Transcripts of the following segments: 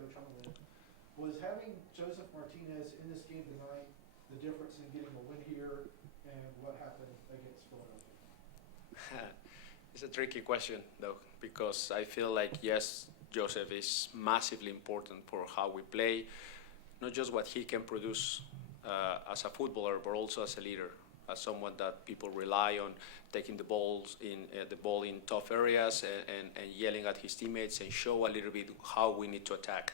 coach on the win. Was having Josef Martínez in this game tonight the difference in getting a win here and what happened against Philadelphia? It's a tricky question, though, because I feel like, yes, Josef is massively important for how we play, not just what he can produce as a footballer, but also as a leader, as someone that people rely on, taking the ball in tough areas and yelling at his teammates and show a little bit how we need to attack.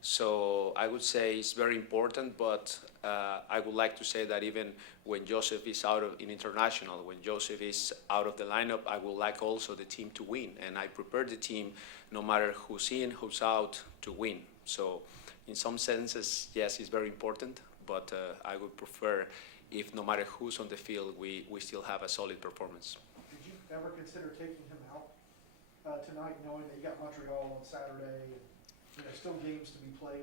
So I would say it's very important, but I would like to say that even when Josef is in international, when Josef is out of the lineup, I would like also the team to win. And I prepare the team, no matter who's in, who's out, to win. So in some senses, yes, it's very important, but I would prefer if no matter who's on the field, we still have a solid performance. Did you ever consider taking him out tonight, knowing that you got Montreal on Saturday and still games to be played?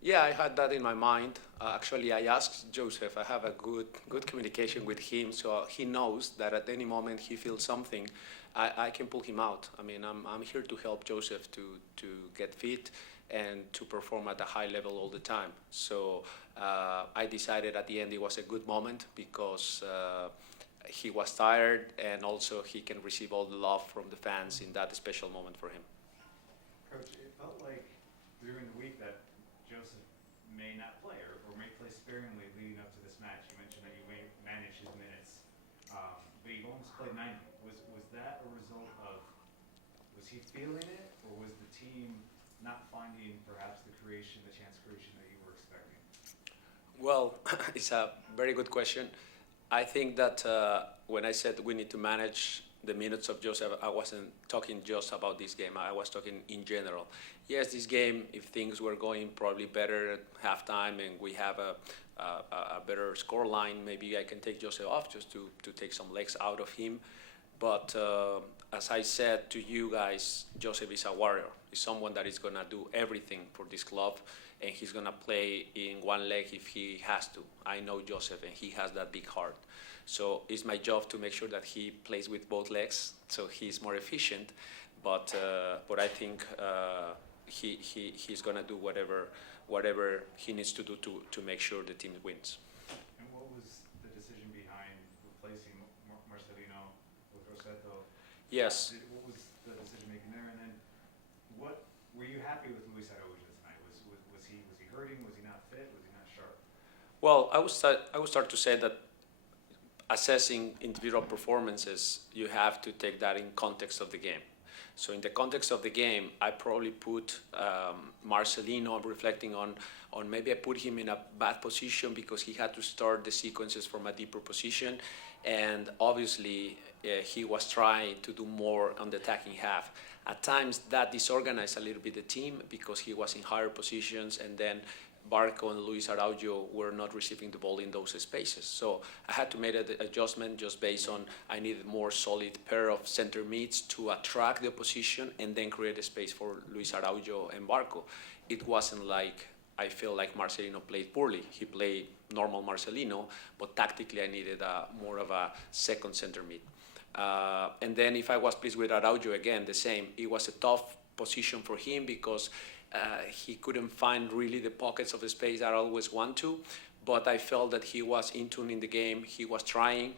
Yeah, I had that in my mind. Actually, I asked Josef. I have a good communication with him, so he knows that at any moment he feels something, I can pull him out. I mean, I'm here to help Josef to get fit and to perform at a high level all the time. So I decided at the end it was a good moment because he was tired and also he can receive all the love from the fans in that special moment for him. Coach, it felt like during the week that Josef may not play or may play sparingly leading up to this match. You mentioned that you may manage his minutes, but he almost played 90. Was that a result of, was he feeling it, or was the team not finding perhaps the chance creation that you were expecting? Well, it's a very good question. I think that when I said we need to manage the minutes of Josef, I wasn't talking just about this game. I was talking in general. Yes, this game, if things were going probably better at halftime and we have a better score line, maybe I can take Josef off just to take some legs out of him. But as I said to you guys, Josef is a warrior. He's someone that is going to do everything for this club, and he's going to play in one leg if he has to. I know Josef, and he has that big heart. So it's my job to make sure that he plays with both legs, so he's more efficient. But I think he's going to do whatever he needs to do to make sure the team wins. And what was the decision behind replacing Marcelino with Rossetto? Yes. What was the decision making there? And then, what were you happy with Luis Araujo tonight? Was he hurting? Was he not fit? Was he not sharp? Well, I would start to say that assessing individual performances, you have to take that in context of the game. So in the context of the game, I probably put Marcelino, reflecting on maybe I put him in a bad position because he had to start the sequences from a deeper position. And obviously, he was trying to do more on the attacking half. At times, that disorganized a little bit the team because he was in higher positions, and then Barco and Luis Araujo were not receiving the ball in those spaces. So I had to make an adjustment just based on I needed more solid pair of center mids to attract the opposition and then create a space for Luis Araujo and Barco. It wasn't like I feel like Marcelino played poorly. He played normal Marcelino, but tactically I needed more of a second center mid. And then if I was pleased with Araujo, again, the same. It was a tough position for him because he couldn't find really the pockets of the space that I always want to, but I felt that he was in tune in the game. He was trying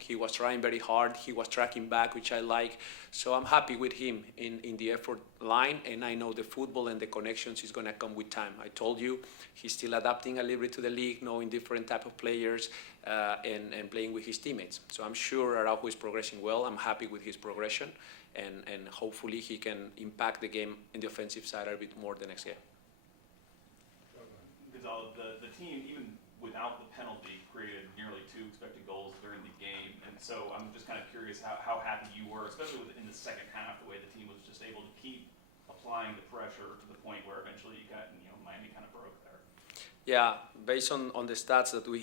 very hard. He was tracking back, which I like. So I'm happy with him in the effort line, and I know the football and the connections is going to come with time. I told you, he's still adapting a little bit to the league, knowing different type of players and playing with his teammates. So I'm sure Araujo is progressing well. I'm happy with his progression. And hopefully he can impact the game in the offensive side a bit more the next game. Gonzalo, the team, even without the penalty, created nearly 2 expected goals during the game. And so I'm just kind of curious how happy you were, especially in the second half, the way the team was just able to keep applying the pressure to the point where eventually you got, Miami kind of broke there. Yeah, based on the stats that we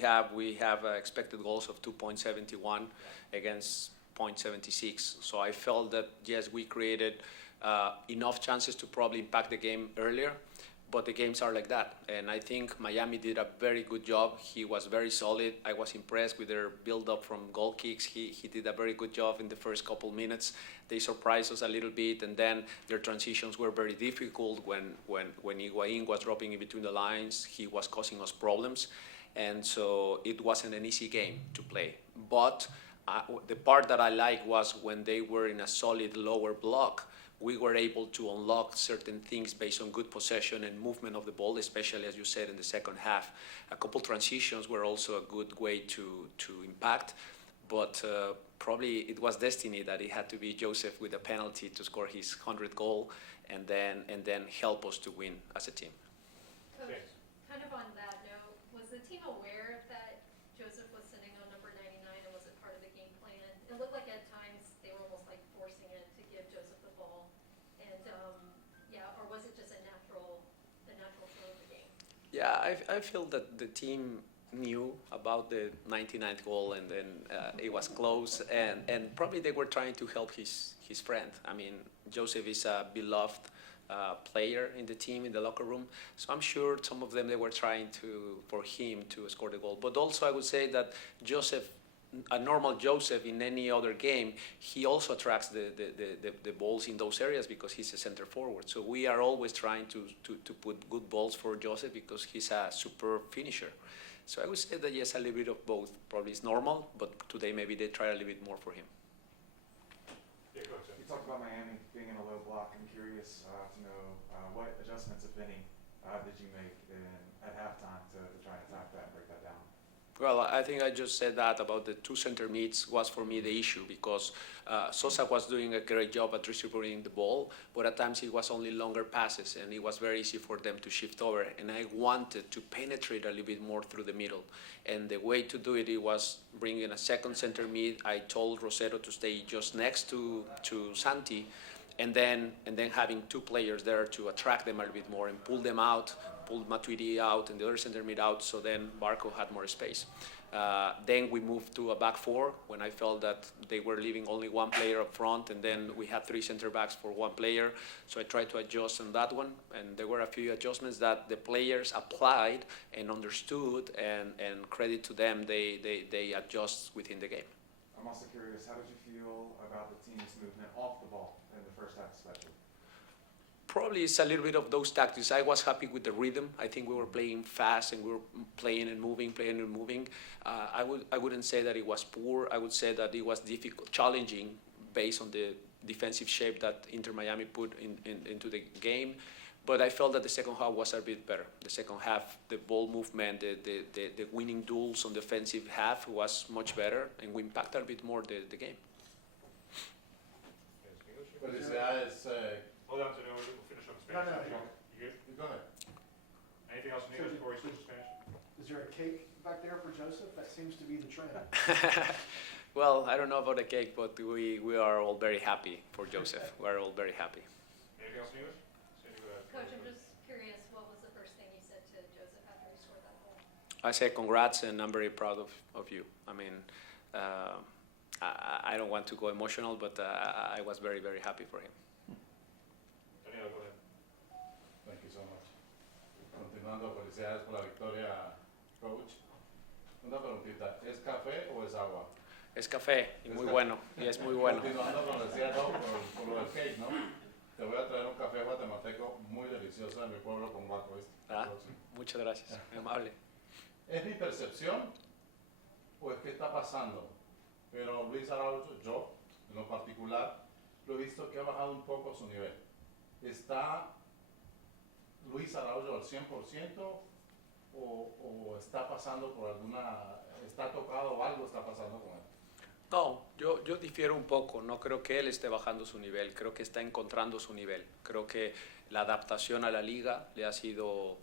have expected goals of 2.71 against 0.76. So I felt that, yes, we created enough chances to probably impact the game earlier, but the games are like that. And I think Miami did a very good job. He was very solid. I was impressed with their build-up from goal kicks. He did a very good job in the first couple minutes. They surprised us a little bit, and then their transitions were very difficult. When Higuaín was dropping in between the lines, he was causing us problems. And so it wasn't an easy game to play. But the part that I liked was when they were in a solid lower block, we were able to unlock certain things based on good possession and movement of the ball, especially, as you said, in the second half. A couple transitions were also a good way to impact, but probably it was destiny that it had to be Josef with a penalty to score his 100th goal and then help us to win as a team. Coach, kind of on that note, was the team aware that Josef was sitting on number 99, and was it part of the game plan? It looked like at times they were almost like forcing it to give Josef the ball, and or was it just the natural flow of the game? Yeah, I feel that the team knew about the 99th goal, and then it was close, and probably they were trying to help his friend. I mean, Josef is a beloved player in the team, in the locker room, so I'm sure some of them, they were trying for him to score the goal. But also I would say that Josef, a normal Josef in any other game, he also attracts the balls in those areas because he's a center forward. So we are always trying to put good balls for Josef because he's a superb finisher. So I would say that yes, a little bit of both. Probably is normal, but today maybe they try a little bit more for him. Yeah, go ahead. You talked about Miami being in a low block. I'm curious to know what adjustments, if any, did you make at halftime to try and attack that and break that down? Well, I think I just said that about the two center mids was for me the issue because Sosa was doing a great job at distributing the ball, but at times it was only longer passes and it was very easy for them to shift over. And I wanted to penetrate a little bit more through the middle. And the way to do it was bringing a second center mid. I told Rosero to stay just next to Santi, and then having two players there to attract them a little bit more and pull them out, pull Matuidi out and the other center mid out, so then Barco had more space. Then we moved to a back four when I felt that they were leaving only one player up front, and then we had three center backs for one player. So I tried to adjust on that one, and there were a few adjustments that the players applied and understood, and credit to them, they adjust within the game. I'm also curious, how did you feel about the team's movement off the ball in the first half especially? Probably it's a little bit of those tactics. I was happy with the rhythm. I think we were playing fast and we were playing and moving. I wouldn't say that it was poor. I would say that it was difficult, challenging based on the defensive shape that Inter Miami put into the game. But I felt that the second half was a bit better. The second half, the ball movement, the winning duels on the offensive half was much better, and we impacted a bit more the game. Felicidades. Hold on to know, we'll finish on No, Spanish. no, You good? Go ahead. Anything else in English before we switch to Spanish? Is there a cake back there for Josef? That seems to be the trend. Well, I don't know about the cake, but we are all very happy for Josef. We're all very happy. Anything else in English? Sandy, go ahead. Coach, I'm just curious, what was the first thing you said to Josef after he scored that goal? I say congrats, and I'm very proud of you. I mean, I don't want to go emotional, but I was very, very happy for him. Daniel, go ahead. Thank you so much. Continuando, felicidades por la victoria, coach. Una preguntita, ¿es café o es agua? Es café, y muy bueno, y es muy bueno. Continuando con lo que decía, ¿no? por lo del cake, ¿no? Te voy a traer un café guatemalteco muy delicioso de mi pueblo con guaco, ¿viste? Ah, muchas gracias, muy amable. ¿Es mi percepción o es qué está pasando? Pero Luis Araujo, yo, en lo particular, lo he visto que ha bajado un poco su nivel. ¿Está Luis Araujo al 100% o está pasando por está tocado o algo está pasando con él? No, yo difiero un poco. No creo que él esté bajando su nivel. Creo que está encontrando su nivel. Creo que la adaptación a la liga le ha sido,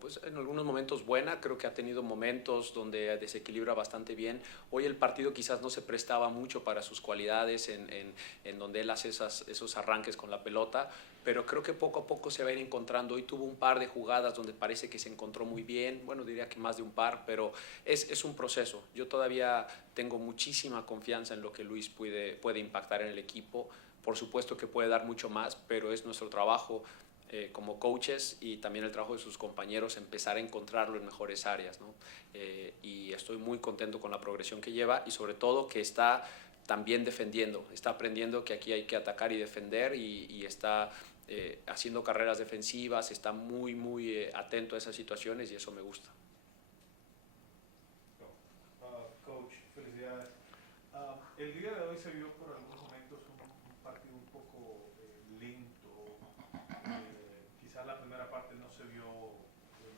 pues, en algunos momentos buena. Creo que ha tenido momentos donde desequilibra bastante bien. Hoy el partido quizás no se prestaba mucho para sus cualidades en donde él hace esos arranques con la pelota, pero creo que poco a poco se va a ir encontrando. Hoy tuvo un par de jugadas donde parece que se encontró muy bien. Bueno, diría que más de un par, pero es un proceso. Yo todavía tengo muchísima confianza en lo que Luis puede impactar en el equipo. Por supuesto que puede dar mucho más, pero es nuestro trabajo como coaches y también el trabajo de sus compañeros, empezar a encontrarlo en mejores áreas, ¿no? Y estoy muy contento con la progresión que lleva y sobre todo que está también defendiendo, está aprendiendo que aquí hay que atacar y defender y está haciendo carreras defensivas, está muy atento a esas situaciones y eso me gusta. Coach, felicidades. El día de hoy se vio por algunos momentos un partido un poco lento. Quizás la primera parte no se vio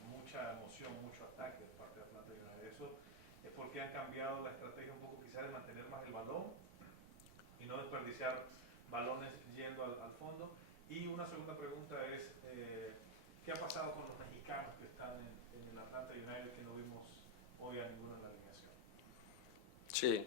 mucha emoción, mucho ataque de parte de Atlanta United. Eso es porque han cambiado la estrategia un poco quizás de mantener más el balón y no desperdiciar balones yendo al fondo. Y una segunda pregunta es, ¿qué ha pasado con los mexicanos que están en el Atlanta United que no vimos hoy a ninguno en la alineación? Sí,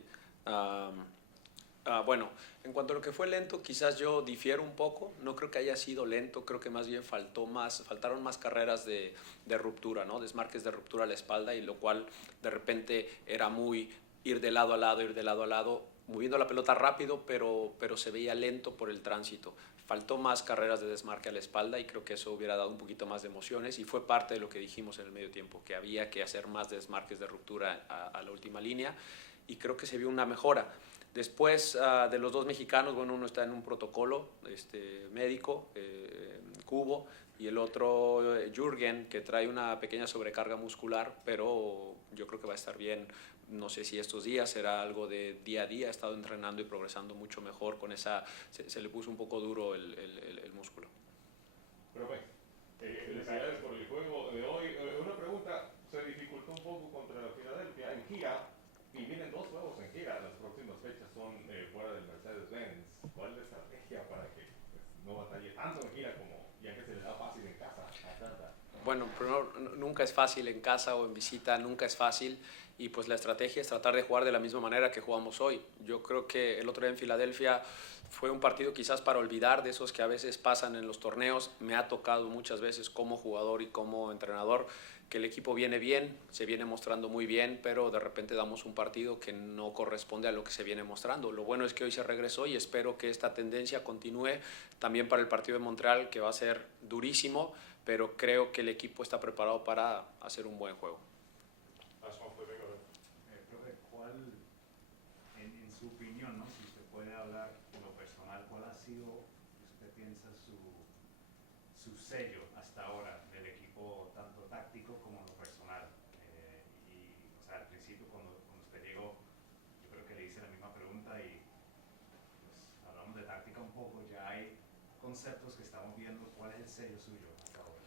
bueno, en cuanto a lo que fue lento, quizás yo difiero un poco, no creo que haya sido lento, creo que más bien faltaron más carreras de ruptura, ¿no? Desmarques de ruptura a la espalda y lo cual de repente era muy ir de lado a lado, moviendo la pelota rápido, pero se veía lento por el tránsito. Faltó más carreras de desmarque a la espalda y creo que eso hubiera dado un poquito más de emociones y fue parte de lo que dijimos en el medio tiempo, que había que hacer más desmarques de ruptura a la última línea y creo que se vio una mejora. Después de los dos mexicanos, bueno, uno está en un protocolo médico, Cubo, y el otro Jürgen, que trae una pequeña sobrecarga muscular, pero yo creo que va a estar bien. No sé si estos días será algo de día a día, ha estado entrenando y progresando mucho mejor con esa, se le puso un poco duro el músculo. Profe, felicidades por el juego de hoy. Una pregunta, se dificultó un poco contra la Filadelfia en gira y vienen dos juegos en gira, las próximas fechas son fuera del Mercedes-Benz. ¿Cuál es la estrategia para que no batalle tanto en gira como ya que se le da fácil en casa a Atlanta? Bueno, primero, nunca es fácil en casa o en visita, nunca es fácil. Y pues la estrategia es tratar de jugar de la misma manera que jugamos hoy. Yo creo que el otro día en Filadelfia fue un partido quizás para olvidar, de esos que a veces pasan en los torneos. Me ha tocado muchas veces como jugador y como entrenador que el equipo viene bien, se viene mostrando muy bien, pero de repente damos un partido que no corresponde a lo que se viene mostrando. Lo bueno es que hoy se regresó y espero que esta tendencia continúe también para el partido de Montreal, que va a ser durísimo, pero creo que el equipo está preparado para hacer un buen juego. Profe, ¿cuál, en su opinión, ¿no? Si usted puede hablar en lo personal, cuál ha sido, usted piensa, su sello hasta ahora del equipo, tanto táctico como en lo personal? Y, o sea, al principio cuando usted llegó, yo creo que le hice la misma pregunta y pues hablamos de táctica un poco, ya hay conceptos que estamos viendo, ¿cuál es el sello suyo hasta ahora?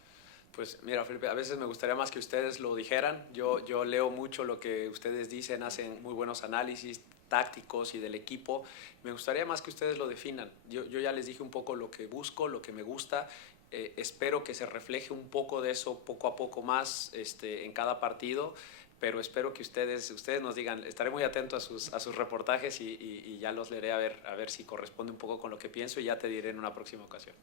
Pues mira, Felipe, a veces me gustaría más que ustedes lo dijeran. Yo leo mucho lo que ustedes dicen, hacen muy buenos análisis tácticos y del equipo. Me gustaría más que ustedes lo definan. Yo ya les dije un poco lo que busco, lo que me gusta. Espero que se refleje un poco de eso poco a poco más en cada partido, pero espero que ustedes nos digan. Estaré muy atento a sus reportajes y ya los leeré a ver si corresponde un poco con lo que pienso y ya te diré en una próxima ocasión.